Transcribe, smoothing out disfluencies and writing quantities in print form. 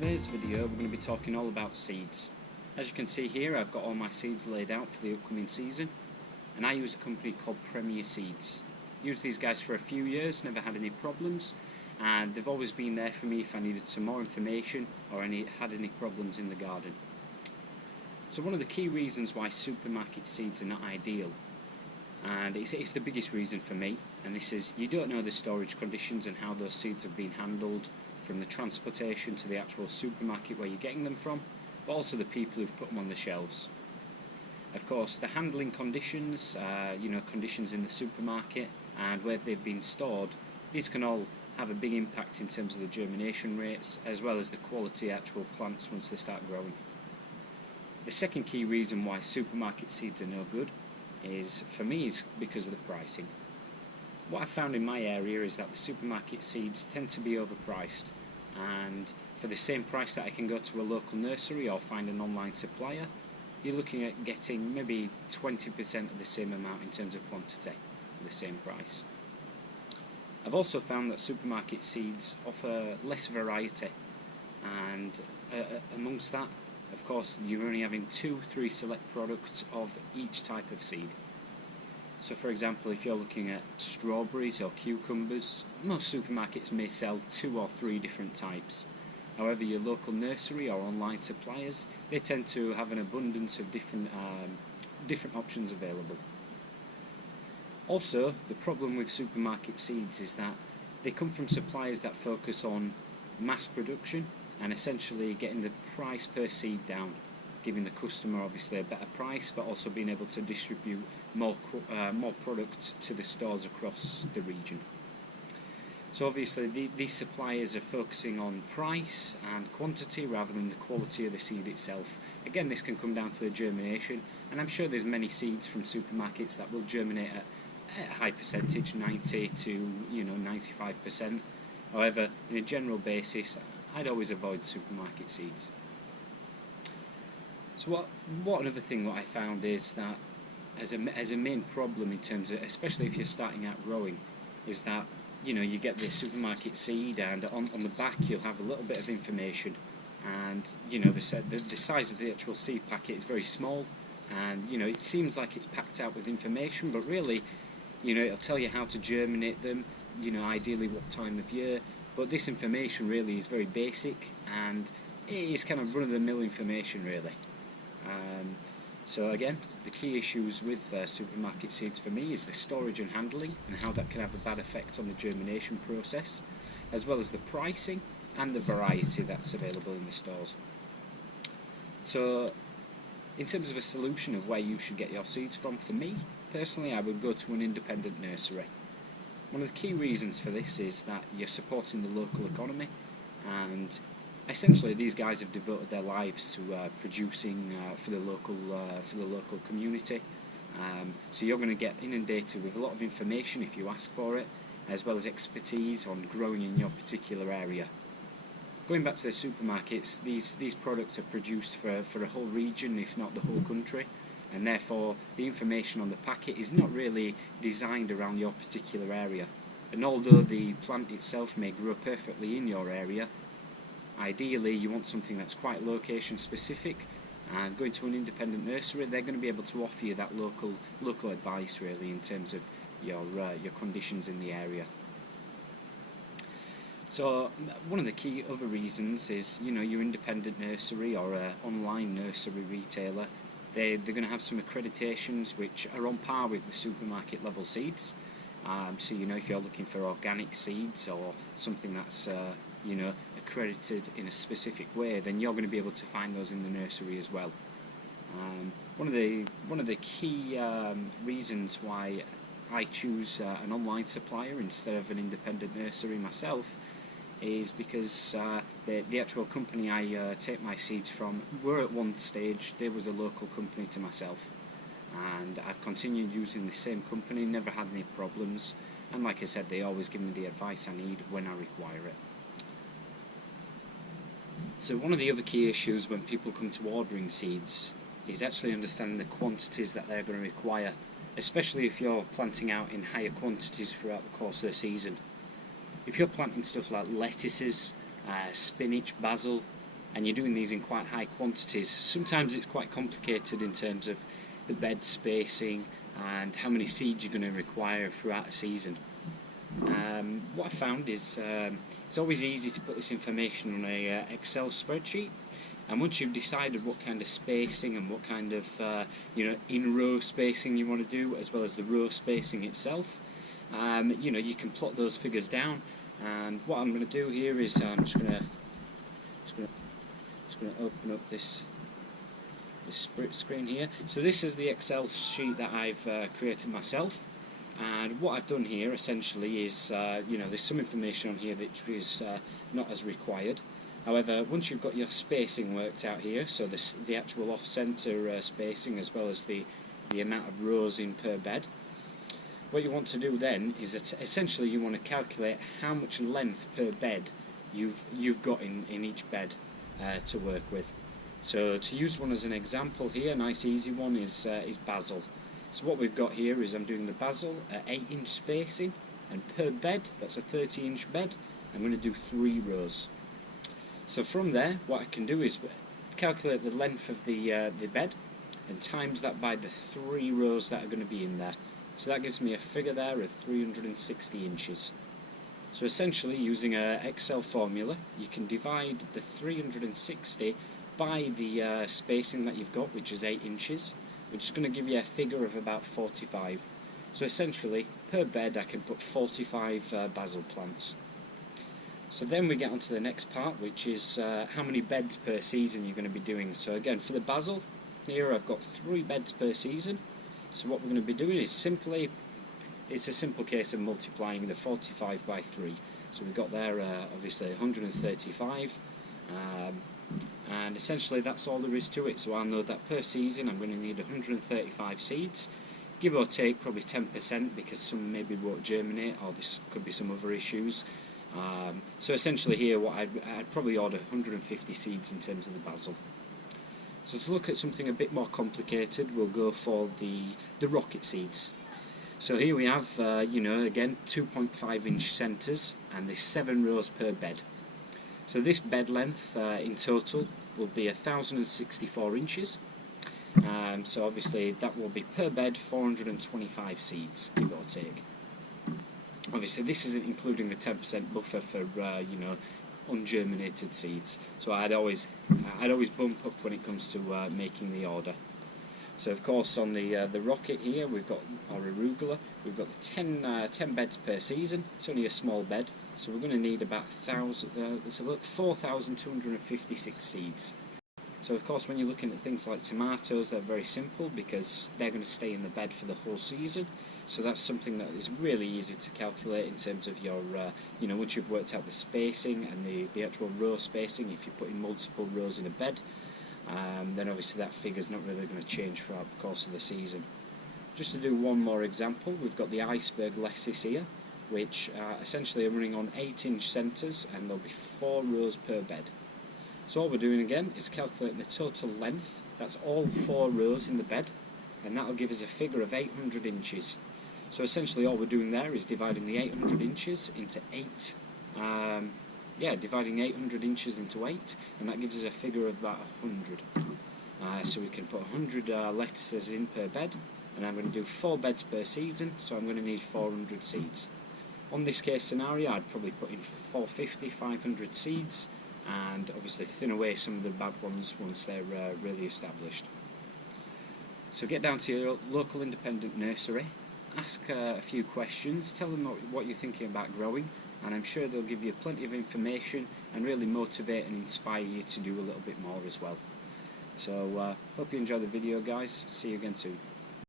today's video we're going to be talking all about seeds. As you can see here, I've got all my seeds laid out for the upcoming season, and I use a company called Premier Seeds. Used these guys for a few years, never had any problems, and they've always been there for me if I needed some more information or had any problems in the garden. So one of the key reasons why supermarket seeds are not ideal, and it's the biggest reason for me, and this is you don't know the storage conditions and how those seeds have been handled, from the transportation to the actual supermarket where you're getting them from, but also the people who've put them on the shelves. Of course, the handling conditions, conditions in the supermarket and where they've been stored, these can all have a big impact in terms of the germination rates as well as the quality of actual plants once they start growing. The second key reason why supermarket seeds are no good is because of the pricing. What I've found in my area is that the supermarket seeds tend to be overpriced, and for the same price that I can go to a local nursery or find an online supplier, you're looking at getting maybe 20% of the same amount in terms of quantity for the same price. I've also found that supermarket seeds offer less variety, and amongst that, of course, you're only having 2-3 select products of each type of seed. So for example, if you're looking at strawberries or cucumbers, most supermarkets may sell 2 or 3 different types. However, your local nursery or online suppliers, they tend to have an abundance of different options available. Also, the problem with supermarket seeds is that they come from suppliers that focus on mass production and essentially getting the price per seed down, giving the customer obviously a better price, but also being able to distribute more products to the stores across the region. So obviously these suppliers are focusing on price and quantity rather than the quality of the seed itself. Again, this can come down to the germination, and I'm sure there's many seeds from supermarkets that will germinate at a high percentage, 90 to 95%. However, in a general basis, I'd always avoid supermarket seeds. So what another thing what I found is that as a main problem in terms of, especially if you're starting out growing, is that you get the supermarket seed, and on the back you'll have a little bit of information, and the size of the actual seed packet is very small, and it seems like it's packed out with information, but really it'll tell you how to germinate them, ideally what time of year, but this information really is very basic and it's kind of run-of-the-mill information really. So again, the key issues with supermarket seeds for me is the storage and handling and how that can have a bad effect on the germination process, as well as the pricing and the variety that's available in the stores. So in terms of a solution of where you should get your seeds from, for me personally, I would go to an independent nursery. One of the key reasons for this is that you're supporting the local economy, and essentially these guys have devoted their lives to producing for the local community. So you're going to get inundated with a lot of information if you ask for it, as well as expertise on growing in your particular area. Going back to the supermarkets, these products are produced for a whole region, if not the whole country, and therefore the information on the packet is not really designed around your particular area. And although the plant itself may grow perfectly in your area, ideally you want something that's quite location specific, and going to an independent nursery, they're going to be able to offer you that local advice really in terms of your conditions in the area. So one of the key other reasons is your independent nursery or an online nursery retailer, they're going to have some accreditations which are on par with the supermarket level seeds. So if you're looking for organic seeds or something that's accredited in a specific way, then you're going to be able to find those in the nursery as well. One of the key reasons why I choose an online supplier instead of an independent nursery myself is because the actual company I take my seeds from were at one stage, there was a local company to myself, and I've continued using the same company, never had any problems, and like I said, they always give me the advice I need when I require it. So one of the other key issues when people come to ordering seeds is actually understanding the quantities that they're going to require, especially if you're planting out in higher quantities throughout the course of the season. If you're planting stuff like lettuces, spinach, basil, and you're doing these in quite high quantities, sometimes it's quite complicated in terms of the bed spacing and how many seeds you're going to require throughout a season. What I found is it's always easy to put this information on a Excel spreadsheet, and once you've decided what kind of spacing and what kind of in-row spacing you want to do, as well as the row spacing itself, you can plot those figures down. And what I'm going to do here is I'm just going to open up this split screen here. So this is the Excel sheet that I've created myself, and what I've done here essentially is there's some information on here that is not as required. However, once you've got your spacing worked out here, so the actual off-center spacing as well as the amount of rows in per bed, what you want to do then is that essentially you want to calculate how much length per bed you've got in each bed to work with. So to use one as an example here, a nice easy one is basil. So what we've got here is I'm doing the basil at 8-inch spacing, and per bed, that's a 30-inch bed, I'm going to do 3 rows. So from there, what I can do is calculate the length of the bed and times that by the 3 rows that are going to be in there. So that gives me a figure there of 360 inches. So essentially, using an Excel formula, you can divide the 360 by the spacing that you've got, which is 8 inches, which is going to give you a figure of about 45. So essentially, per bed I can put 45 basil plants. So then we get on to the next part, which is how many beds per season you're going to be doing. So again, for the basil, here I've got 3 beds per season. So what we're going to be doing is it's a simple case of multiplying the 45 by 3. So we've got there obviously 135, and essentially that's all there is to it. So I know that per season I'm going to need 135 seeds, give or take probably 10%, because some maybe won't germinate, or this could be some other issues. So essentially here what I'd probably order 150 seeds in terms of the basil. So to look at something a bit more complicated, we'll go for the rocket seeds. So here we have, again 2.5-inch centres, and there's 7 rows per bed. So this bed length in total will be 1,064 inches. So obviously that will be per bed 425 seeds, give or take. Obviously this isn't including the 10% buffer for ungerminated seeds. So I'd always bump up when it comes to making the order. So of course on the rocket here we've got our arugula. We've got the 10 beds per season. It's only a small bed, so we're going to need about 4,256 seeds. So of course when you're looking at things like tomatoes, they're very simple because they're going to stay in the bed for the whole season. So that's something that is really easy to calculate in terms of your, once you've worked out the spacing and the actual row spacing. If you're putting multiple rows in a bed, then obviously that figure's not really going to change throughout the course of the season. Just to do one more example, we've got the iceberg lettuce here, which essentially are running on 8-inch centres, and there'll be 4 rows per bed. So all we're doing again is calculating the total length. That's all 4 rows in the bed, and that'll give us a figure of 800 inches. So essentially all we're doing there is dividing the 800 inches into 8. Dividing 800 inches into 8, and that gives us a figure of about 100. So we can put 100 lettuces in per bed, and I'm going to do 4 beds per season, so I'm going to need 400 seeds. On this case scenario, I'd probably put in 450, 500 seeds, and obviously thin away some of the bad ones once they're really established. So get down to your local independent nursery, ask a few questions, tell them what you're thinking about growing, and I'm sure they'll give you plenty of information and really motivate and inspire you to do a little bit more as well. So hope you enjoy the video, guys. See you again soon.